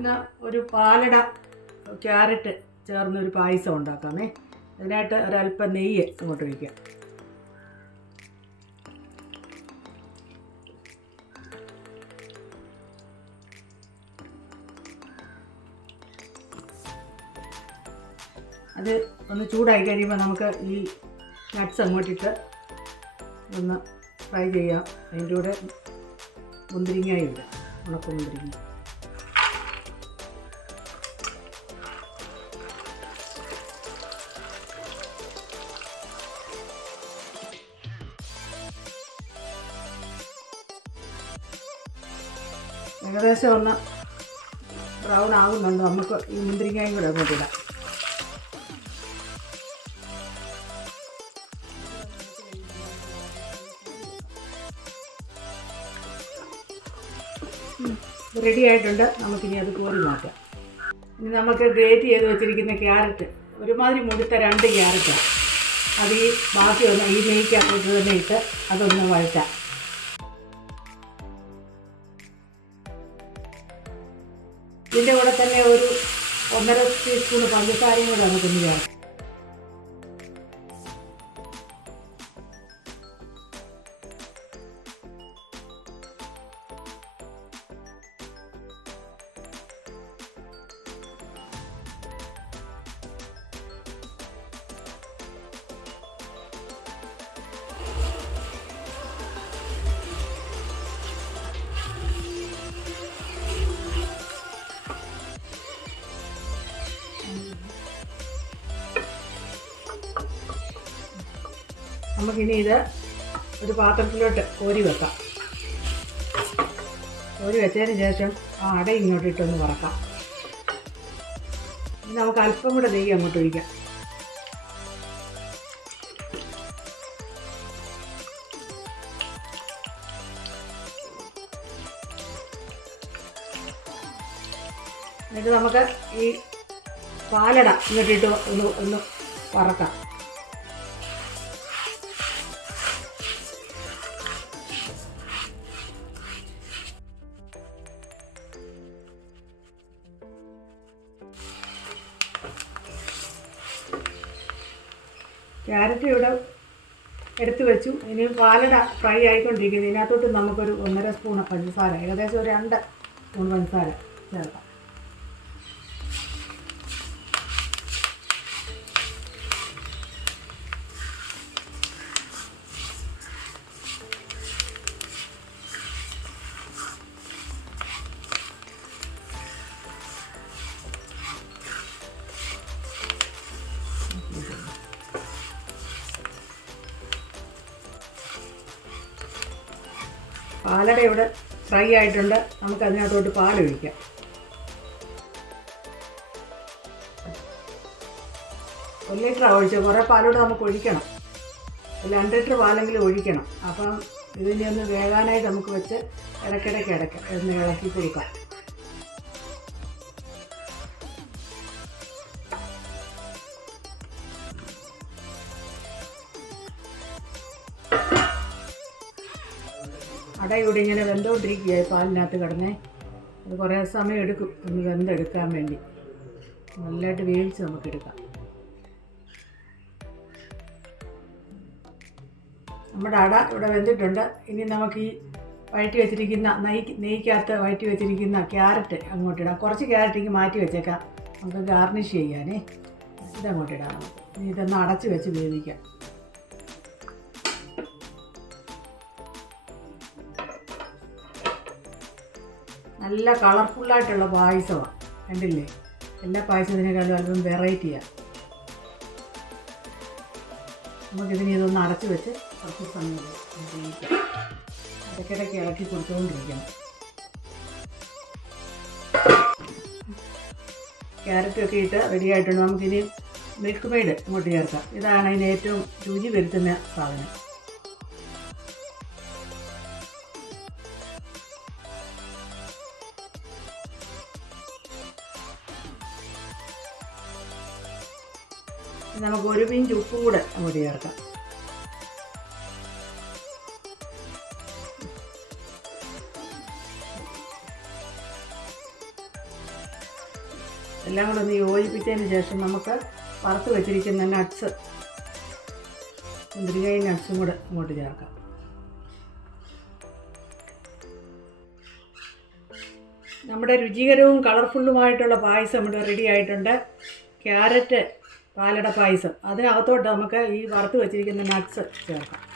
ഇന്ന് ഒരു പാലട ക്യാരറ്റ് ചേർന്നൊരു പായസം ഉണ്ടാക്കാമേ. അതിനായിട്ട് ഒരല്പം നെയ്യ് ഇങ്ങോട്ട് ഒഴിക്കാം. അത് ഒന്ന് ചൂടായി കഴിയുമ്പോൾ നമുക്ക് ഈ നട്ട്സ് അങ്ങോട്ടിട്ട് ഒന്ന് ഫ്രൈ ചെയ്യാം. അതിൻ്റെ കൂടെ മുന്തിരിങ്ങയും ഇടാം, ഉണക്ക മുന്തിരിങ്ങ. ഏകദേശം ഒന്ന് ബ്രൗൺ ആകുന്നുണ്ട്. നമുക്ക് ഈ മുന്തിരിങ്ങയും കൂടെ അങ്ങോട്ടിടാം. റെഡി ആയിട്ടുണ്ട്. നമുക്കിനി അത് കോരി മാറ്റാം. ഇനി നമുക്ക് ഗ്രേറ്റ് ചെയ്ത് വെച്ചിരിക്കുന്ന ക്യാരറ്റ്, ഒരുമാതിരി മുഴുത്ത 2 ക്യാരറ്റാണ്. അത് ഈ ബാക്കി ഒന്ന് ഈ നെയ്ക്കകത്തോട്ട് തന്നെ ഇട്ട് അതൊന്ന് വഴറ്റാം. ഇതിൻ്റെ കൂടെ തന്നെ ഒരു 1.5 ടീസ്പൂൺ പഞ്ചസാരയും കൂടെ നമുക്കൊന്ന് ചേർക്കാം. നമുക്കിനി ഇത് ഒരു പാത്രത്തിലോട്ട് കോരി വെക്കാം. കോരി വെച്ചതിന് ശേഷം ആ അട ഇങ്ങോട്ടിട്ടൊന്ന് വറക്കാം. ഇനി നമുക്ക് അല്പം കൂടെ നെയ്യ് അങ്ങോട്ട് ഒഴിക്കാം. എന്നിട്ട് നമുക്ക് ഈ പാലട ഇങ്ങോട്ടിട്ട് ഒന്ന് വറക്കാം. ക്യാരറ്റ് ഇവിടെ എടുത്തു വെച്ചു. ഇനി പാലട ഫ്രൈ ആയിക്കൊണ്ടിരിക്കുന്നത്. ഇതിനകത്തോട്ട് നമുക്കൊരു 1.5 സ്പൂൺ പഞ്ചസാര, ഏകദേശം ഒരു 2 സ്പൂൺ പഞ്ചസാര ചേർക്കാം. പാലട ഇവിടെ ഫ്രൈ ആയിട്ടുണ്ട്. നമുക്ക് അതിനകത്തോട്ട് പാലൊഴിക്കാം. ഒരു ലിറ്ററാണ് ഒഴിച്ചത്. കുറേ പാലൂടെ നമുക്ക് ഒഴിക്കണം. 2 ലിറ്റർ പാലെങ്കിലും ഒഴിക്കണം. അപ്പം ഇതിനെ ഒന്ന് വേകാനായിട്ട് നമുക്ക് വെച്ച് ഇടയ്ക്കിടയ്ക്ക് ഒന്ന് ഇളക്കി കൊടുക്കാം. അട ഇവിടെ ഇങ്ങനെ വെന്തുകൊണ്ടിരിക്കുകയായി പാലിനകത്ത് കിടന്നേ. അത് കുറേ സമയം എടുക്കും ഒന്ന് വെന്തെടുക്കാൻ വേണ്ടി. നല്ലതായിട്ട് വേവിച്ച് നമുക്കെടുക്കാം. നമ്മുടെ അട ഇവിടെ വെന്തിട്ടുണ്ട്. ഇനി നമുക്ക് ഈ വഴറ്റി വെച്ചിരിക്കുന്ന നെയ്ക്കകത്ത് വഴറ്റി വെച്ചിരിക്കുന്ന ക്യാരറ്റ് അങ്ങോട്ടിടാം. കുറച്ച് ക്യാരറ്റിക്ക് മാറ്റി വെച്ചേക്കാം, നമുക്ക് ഗാർണിഷ് ചെയ്യാനേ. ഇതങ്ങോട്ടിടാം. നമുക്ക് ഇനി ഇതൊന്ന് അടച്ച് വെച്ച് വേവിക്കാം. നല്ല കളർഫുള്ളായിട്ടുള്ള പായസമാണ്. കണ്ടില്ലേ, എല്ലാ പായസത്തിനേക്കാളും അല്പം വെറൈറ്റിയാണ്. നമുക്കിതിനെ ഇതൊന്ന് അടച്ച് വെച്ച് കുറച്ച് സമയം വേവിക്കാം. ഇടയ്ക്കിടയ്ക്ക് ഇളക്കി കൊടുത്തുകൊണ്ടിരിക്കണം. ക്യാരറ്റൊക്കെ ഇട്ട് റെഡി ആയിട്ടുണ്ട്. നമുക്കിനി മിൽക്ക് മെയ്ഡ് ഇങ്ങോട്ട് ചേർക്കാം. ഇതാണ് അതിന് ഏറ്റവും രുചി വരുത്തുന്ന സാധനം. നമുക്ക് 1 പിഞ്ച് ഉപ്പും കൂടെ അങ്ങോട്ട് ചേർക്കാം. എല്ലാം കൂടെ ഒന്ന് യോജിപ്പിച്ചതിന് ശേഷം നമുക്ക് വറുത്ത് വെച്ചിരിക്കുന്ന നട്ട്സ്, മുന്തിരിങ്ങയും നട്ട്സും കൂടെ അങ്ങോട്ട് ചേർക്കാം. നമ്മുടെ രുചികരവും കളർഫുള്ളുമായിട്ടുള്ള പായസം ഇവിടെ റെഡി ആയിട്ടുണ്ട്. ക്യാരറ്റ് പാലട പായസം. അതിനകത്തോട്ട് നമുക്ക് ഈ വറുത്ത് വെച്ചിരിക്കുന്ന നട്ട്സ് ചേർക്കാം.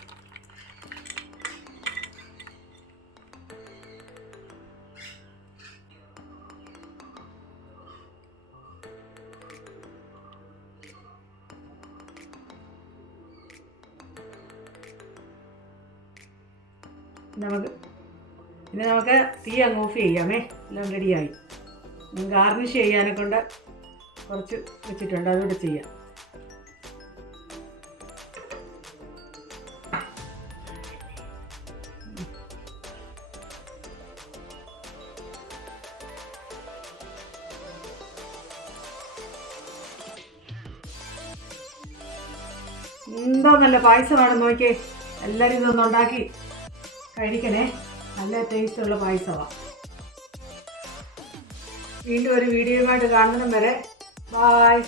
നമുക്ക് തീ അങ്ങ് ഓഫ് ചെയ്യാമേ. എല്ലാം റെഡിയായി. ഗാർണിഷ് ചെയ്യാനെ കൊണ്ട് കുറച്ച് വെച്ചിട്ടുണ്ട്, അതുകൂടെ ചെയ്യാം. എന്തോ നല്ല പായസമാണെന്ന് നോക്കിയേ. എല്ലാവരും ഇതൊന്നും ഉണ്ടാക്കി കഴിക്കണേ. നല്ല ടേസ്റ്റുള്ള പായസമാണ്. വീണ്ടും ഒരു വീഡിയോയുമായിട്ട് കാണുന്നതും വരെ ബായ്.